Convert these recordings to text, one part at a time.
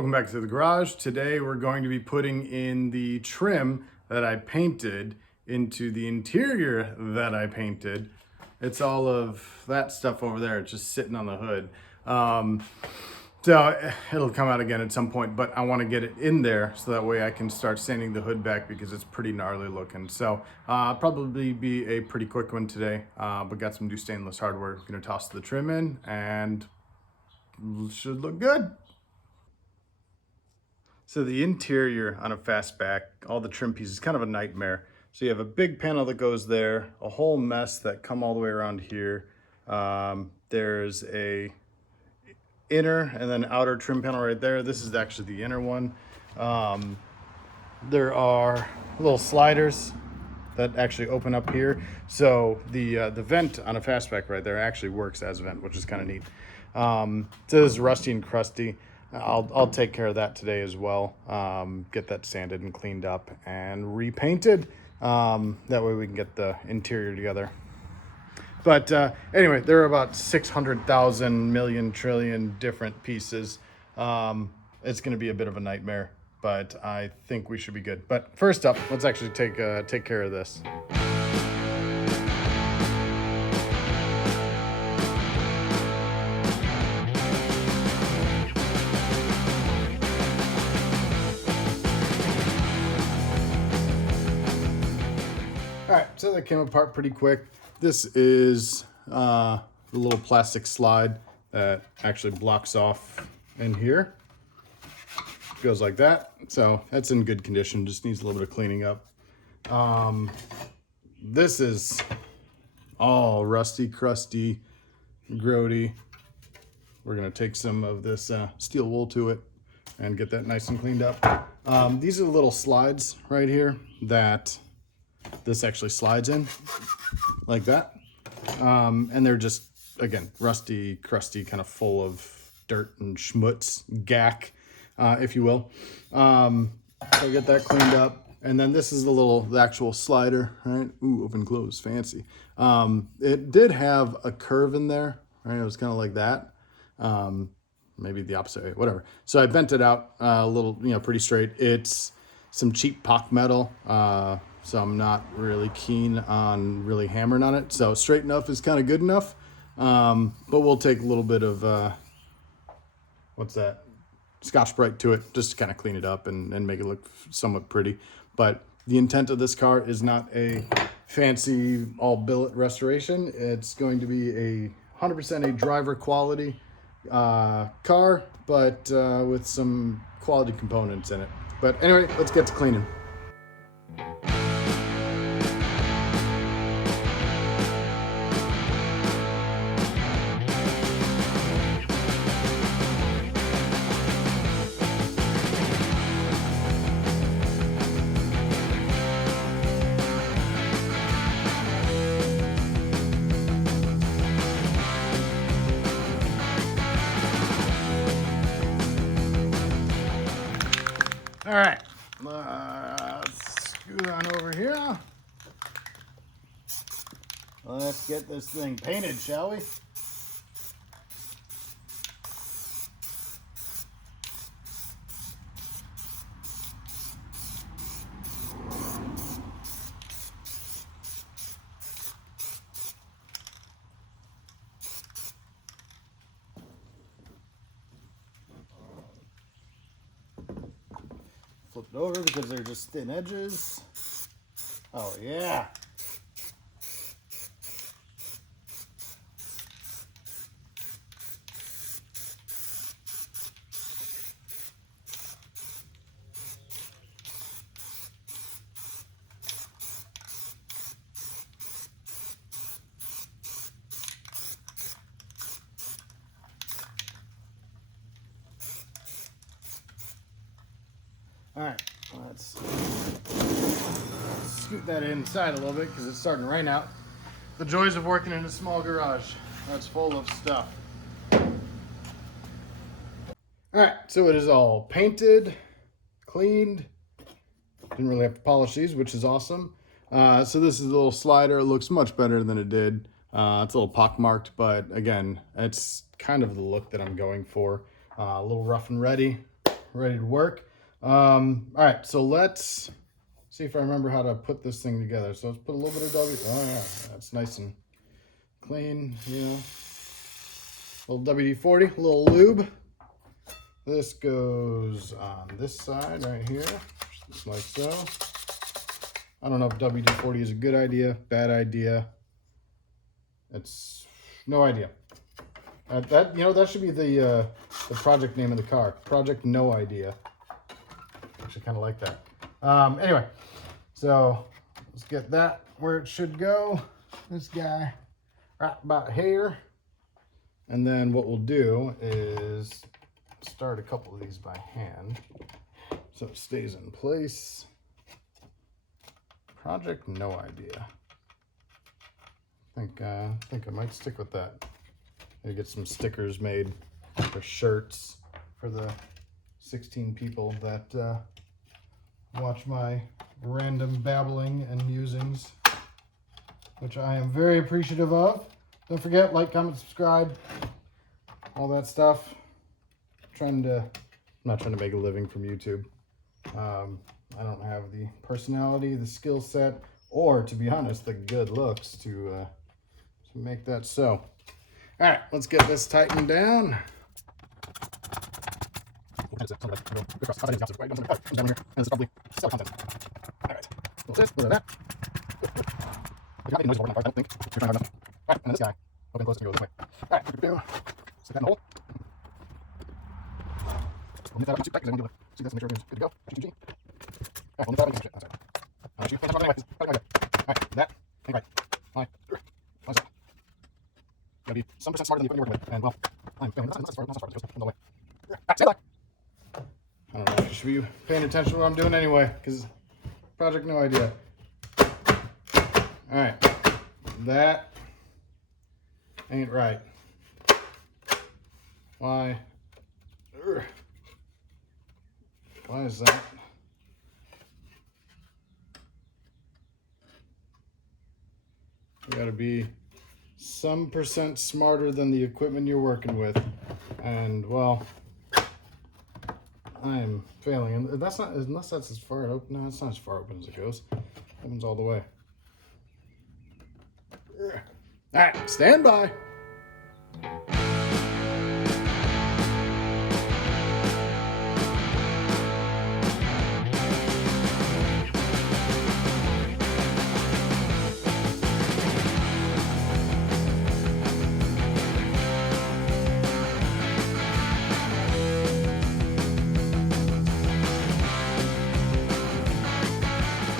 welcome back to the garage. Today we're going to be putting in the trim that I painted into the interior that I painted. It's all of that stuff over there, it's just sitting on the hood. So it'll come out again at some point, but I want to get it in there so that way I can start sanding the hood back because it's pretty gnarly looking. So probably be a pretty quick one today, but got some new stainless hardware. Gonna toss the trim in and should look good. So the interior on a Fastback, all the trim pieces, kind of a nightmare. So you have a big panel that goes there, a whole mess that come all the way around here. There's a inner and then outer trim panel right there. This is actually the inner one. There are little sliders that actually open up here. So the vent on a Fastback right there actually works as a vent, which is kind of neat. So this is rusty and crusty. I'll take care of that today as well. Get that sanded and cleaned up and repainted. That way we can get the interior together. But anyway, there are about 600,000 million trillion different pieces. It's going to be a bit of a nightmare, but I think we should be good. But first up, let's actually take care of this. All right, so that came apart pretty quick. This is the little plastic slide that actually blocks off in here. Goes like that. So that's in good condition, just needs a little bit of cleaning up. This is all rusty, crusty, grody. We're gonna take some of this steel wool to it and get that nice and cleaned up. These are the little slides right here that this actually slides in like that. And they're just, again, rusty, crusty, kind of full of dirt and schmutz, gack, if you will. So get that cleaned up. And then this is the actual slider, right? Ooh, open, close, fancy. It did have a curve in there, right? It was kind of like that. Maybe the opposite way, whatever. So I bent it out a little, pretty straight. It's some cheap POC metal. So I'm not really keen on really hammering on it. So straight enough is kind of good enough. But we'll take a little bit of, what's that? Scotch-Brite to it, just to kind of clean it up and make it look somewhat pretty. But the intent of this car is not a fancy all billet restoration. It's going to be a 100% a driver quality car, but with some quality components in it. But anyway, let's get to cleaning. All right, let's scoot on over here. Let's get this thing painted, shall we? Flip it over because they're just thin edges. Oh yeah. All right, let's scoot that inside a little bit because it's starting to rain out. The joys of working in a small garage that's full of stuff. All right, so it is all painted, cleaned. Didn't really have to polish these, which is awesome. So this is a little slider. It looks much better than it did. It's a little pockmarked, but again, it's kind of the look that I'm going for. A little rough and ready. ready to work. All right, so let's see if I remember how to put this thing together. So let's put a little bit of oh yeah, that's nice and clean, you know. A little WD-40, a little lube. This goes on this side right here, just like so. I don't know if WD-40 is a good idea, bad idea. It's no idea. That, you know, that should be the project name of the car. Project No Idea. Actually kind of like that. Anyway, so let's get that where it should go. This guy right about here. And then what we'll do is start a couple of these by hand so it stays in place. Project No Idea. I think I might stick with that. Maybe get some stickers made for shirts for the 16 people that watch my random babbling and musings, which I am very appreciative of. Don't forget, like, comment, subscribe, all that stuff. I'm not trying to make a living from YouTube. I don't have the personality, the skill set, or, to be honest, the good looks to make that so. All right, let's get this tightened down. All right, and this guy, open close, can go this way. All right, stick that in the hole. We'll knit that up and because I'm going to see this and make sure everything's good to go. All right, we'll knit that up and get it. All right, that ain't right. Fine. Gotta be some percent smarter than the equipment you're working with. And, well, I'm failing. That's as far as it goes. All the way. All right, stay back. I don't know if you should be paying attention to what I'm doing anyway, because project No Idea. All right, that ain't right. Why is that? You gotta be some percent smarter than the equipment you're working with. And, well, I'm failing. And that's not, unless that's as far open. No, it's not as far open as it goes. It opens all the way. All right, stand by.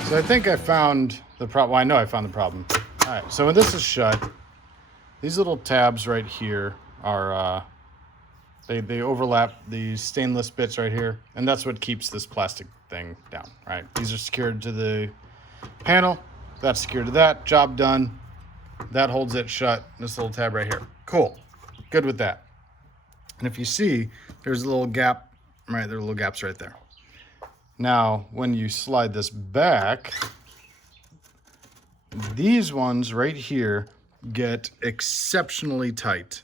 So I think I found the problem. Well, I know I found the problem. All right, so when this is shut, these little tabs right here are, they overlap these stainless bits right here, and that's what keeps this plastic thing down, right? These are secured to the panel, that's secured to that, job done. That holds it shut, this little tab right here. Cool, good with that. And if you see, there's a little gap, right? There are little gaps right there. Now, when you slide this back, these ones right here get exceptionally tight.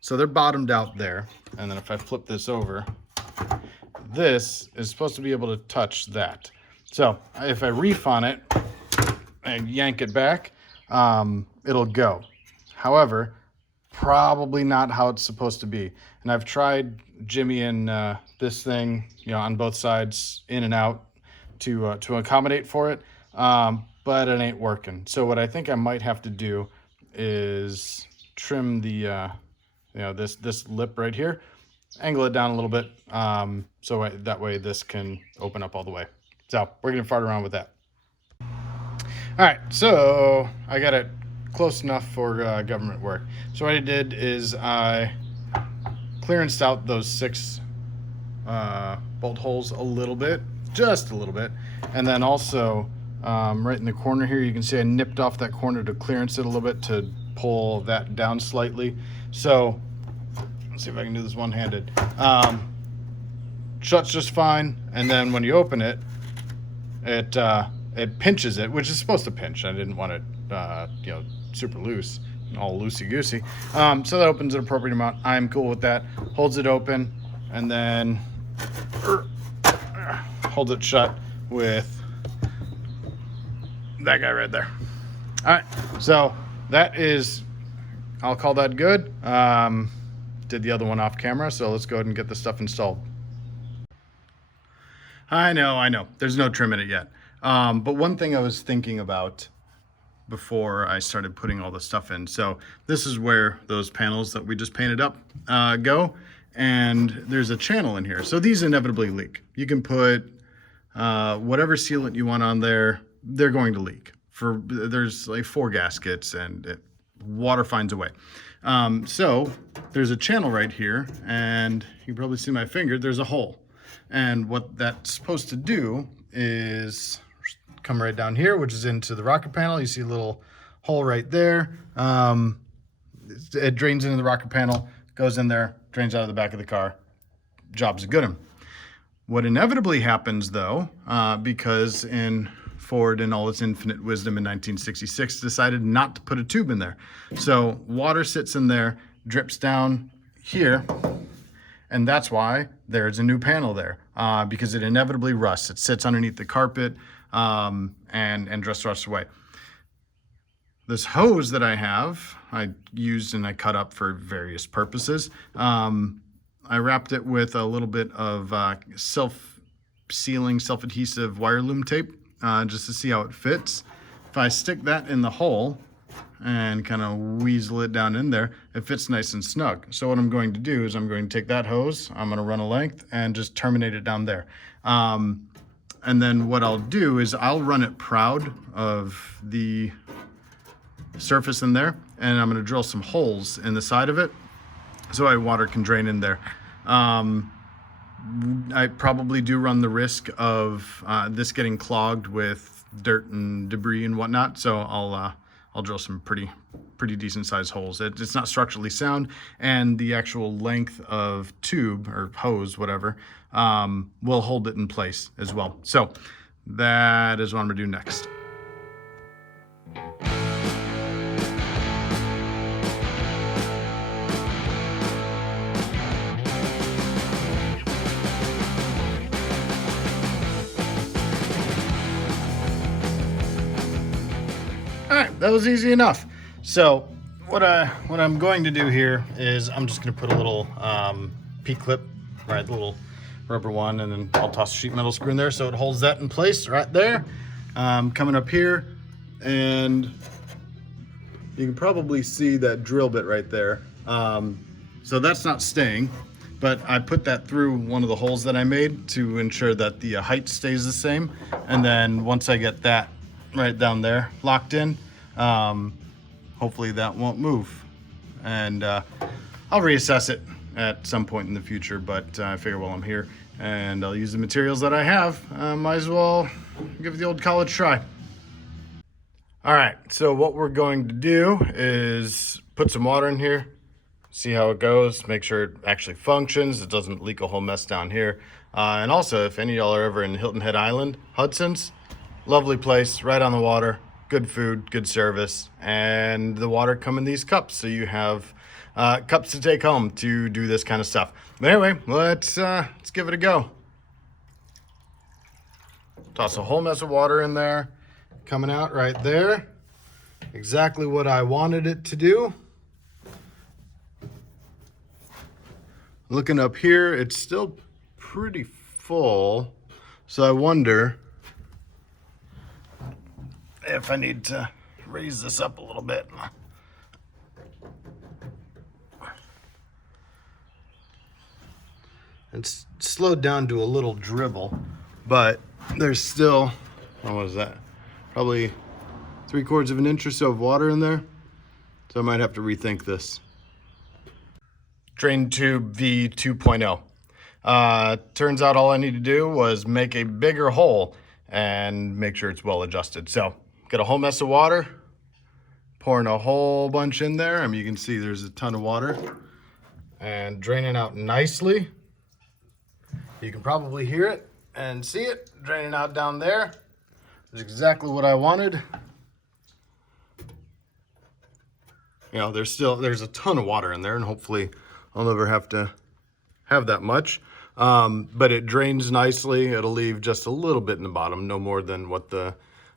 So they're bottomed out there. And then if I flip this over, this is supposed to be able to touch that. So if I reef on it and yank it back, it'll go. However, probably not how it's supposed to be. And I've tried jimmying this thing, you know, on both sides, in and out, to accommodate for it, but it ain't working. So what I think I might have to do is trim the, you know, this lip right here, angle it down a little bit, so that way this can open up all the way. So we're gonna fart around with that. All right, so I got it close enough for government work. So what I did is I clearanced out those 6 bolt holes a little bit, just a little bit, and then also right in the corner here, you can see I nipped off that corner to clearance it a little bit to pull that down slightly. So let's see if I can do this one-handed. Shuts just fine, and then when you open it, it pinches it, which is supposed to pinch. I didn't want it, you know, super loose, all loosey-goosey. So that opens an appropriate amount. I'm cool with that. Holds it open, and then hold it shut with that guy right there. All right, so that is, I'll call that good. Did the other one off camera, so let's go ahead and get the stuff installed. I know, there's no trim in it yet. But one thing I was thinking about before I started putting all the stuff in. So this is where those panels that we just painted up go, and there's a channel in here. So these inevitably leak. You can put whatever sealant you want on there, they're going to leak. There's like 4 gaskets and water finds a way. So there's a channel right here, and you can probably see my finger, there's a hole. And what that's supposed to do is come right down here, which is into the rocker panel. You see a little hole right there. It drains into the rocker panel, goes in there, drains out of the back of the car. Job's a good one. What inevitably happens though, because Ford in all its infinite wisdom in 1966 decided not to put a tube in there. So water sits in there, drips down here, and that's why there's a new panel there, because it inevitably rusts. It sits underneath the carpet, and just rusts away. This hose that I have, I used and I cut up for various purposes. I wrapped it with a little bit of self-sealing, self-adhesive wire loom tape, just to see how it fits. If I stick that in the hole and kind of weasel it down in there, it fits nice and snug. So what I'm going to do is I'm going to take that hose, I'm going to run a length and just terminate it down there. And then what I'll do is I'll run it proud of the surface in there, and I'm going to drill some holes in the side of it so water can drain in there. I probably do run the risk of this getting clogged with dirt and debris and whatnot, so I'll drill some pretty decent sized holes. It's not structurally sound, and the actual length of tube or hose, whatever, will hold it in place as well. So that is what I'm gonna do next. All right, that was easy enough. So what I'm going to do here is I'm just going to put a little P-clip, right, the little rubber one, and then I'll toss a sheet metal screw in there so it holds that in place right there. Coming up here, and you can probably see that drill bit right there. So that's not staying, but I put that through one of the holes that I made to ensure that the height stays the same. And then once I get that right down there locked in, hopefully that won't move, and I'll reassess it at some point in the future, but I figure while I'm here and I'll use the materials that I have, might as well give it the old college try. All right, so what we're going to do is put some water in here, see how it goes, make sure it actually functions, it doesn't leak a whole mess down here. And also, if any of y'all are ever in Hilton Head Island, Hudson's, lovely place, right on the water, good food, good service, and the water come in these cups, so you have cups to take home to do this kind of stuff. But anyway, let's give it a go. Toss a whole mess of water in there, coming out right there. Exactly what I wanted it to do. Looking up here, it's still pretty full, so I wonder if I need to raise this up a little bit. It's slowed down to a little dribble, but there's still, what is that? Probably 3/4 of an inch or so of water in there. So I might have to rethink this. Drain tube V 2.0. Turns out all I need to do was make a bigger hole and make sure it's well adjusted. So got a whole mess of water, pouring a whole bunch in there. I mean, you can see there's a ton of water, and draining out nicely. You can probably hear it and see it draining out down there. That's exactly what I wanted. You know, there's a ton of water in there, and hopefully I'll never have to have that much. but it drains nicely. It'll leave just a little bit in the bottom, no more than what the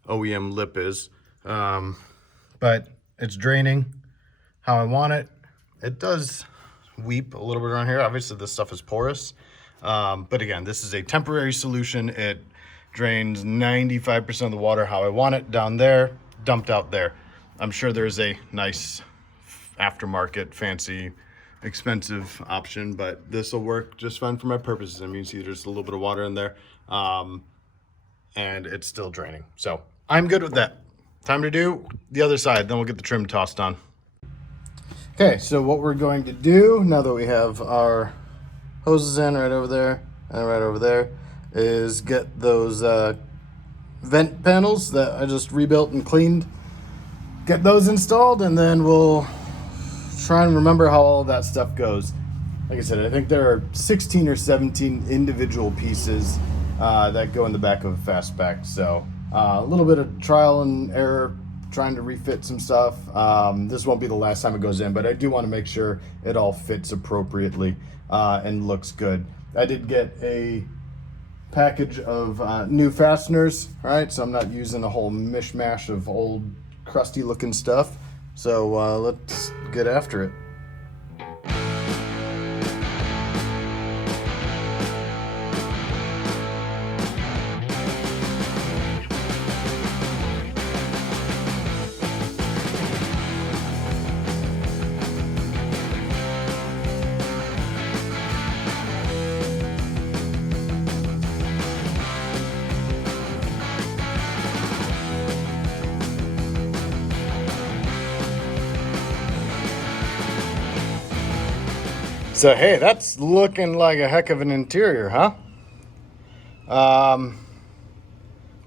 OEM lip is. But it's draining how I want it. It does weep a little bit around here. Obviously this stuff is porous. But again, this is a temporary solution. It drains 95% of the water how I want it down there, dumped out there. I'm sure there's a nice aftermarket, fancy, expensive option, but this will work just fine for my purposes. I mean, you see there's a little bit of water in there, and it's still draining. So I'm good with that. Time to do the other side, then we'll get the trim tossed on. Okay, so what we're going to do now that we have our hoses in right over there and right over there is get those vent panels that I just rebuilt and cleaned, get those installed, and then we'll try and remember how all of that stuff goes. Like I said, I think there are 16 or 17 individual pieces that go in the back of a Fastback. So a little bit of trial and error trying to refit some stuff. This won't be the last time it goes in, but I do want to make sure it all fits appropriately and looks good. I did get a package of new fasteners, all right? So I'm not using a whole mishmash of old crusty looking stuff. So let's get after it. So hey, that's looking like a heck of an interior, huh?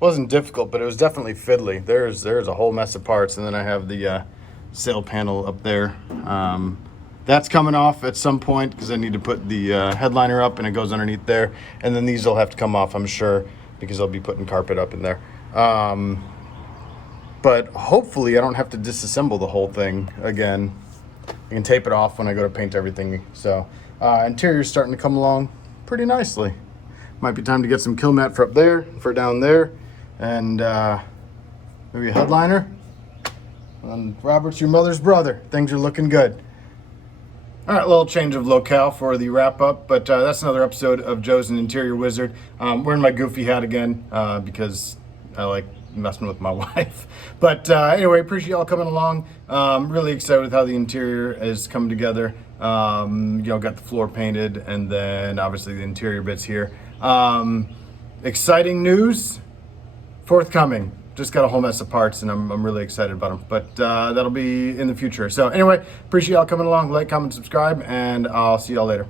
Wasn't difficult, but it was definitely fiddly. There's a whole mess of parts, and then I have the sail panel up there. That's coming off at some point because I need to put the headliner up, and it goes underneath there. And then these will have to come off, I'm sure, because I'll be putting carpet up in there. But hopefully I don't have to disassemble the whole thing again. I can tape it off when I go to paint everything. So interior's starting to come along pretty nicely. Might be time to get some kill mat for up there, for down there, and maybe a headliner. And Robert's your mother's brother. Things are looking good. All right, a little change of locale for the wrap up, but that's another episode of Joe's an Interior Wizard. Wearing my goofy hat again because I like messing with my wife. But anyway, appreciate y'all coming along. Really excited with how the interior is coming together. You know, got the floor painted, and then obviously the interior bits here. Exciting news forthcoming. Just got a whole mess of parts, and I'm really excited about them. But that'll be in the future. So anyway, appreciate y'all coming along. Like, comment, subscribe, and I'll see y'all later.